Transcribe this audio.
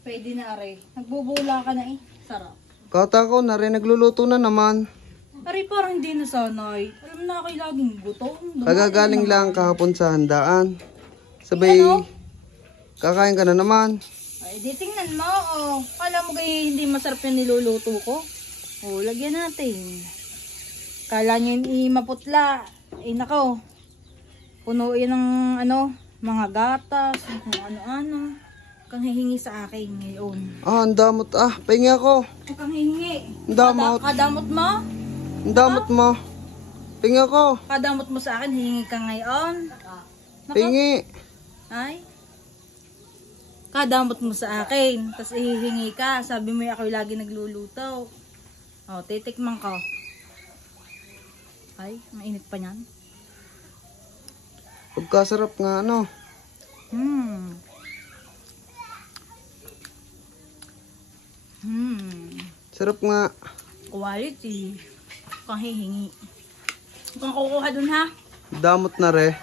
Pwede na are. Nagbubula ka na eh. Sarap. Kata ko na rin nagluluto na naman. Are parang hindi nasanay. Alam na kayo laging gutom. Kagagaling lang kahapon sa handaan. Sabay, kakain ka na naman. Ay, di tingnan mo. Oh. Kala mo kayo hindi masarap yung niluluto ko. Oh, lagyan natin. Kala nyo yung maputla. Eh, nako. Puno yan ng ano, mga gatas, kung ano-ano. Kang hihingi sa akin ngayon. Ah, ang damot. Ah, pahingi ako. Kang hihingi. Ang damot. Kadamot mo? Ang damot mo. Pahingi ako. Kadamot mo sa akin, hihingi ka ngayon. Nako. Pahingi. Ay. Kadamot mo sa akin, tapos hihingi ka. Sabi mo ako lagi nagluluto. O, titikman ko. Ay, mainit pa niyan. Pagkasarap nga ano. Hmm. Sarap nga. Quality. Kang hihingi. Kung kukuha dun ha. Damot na re.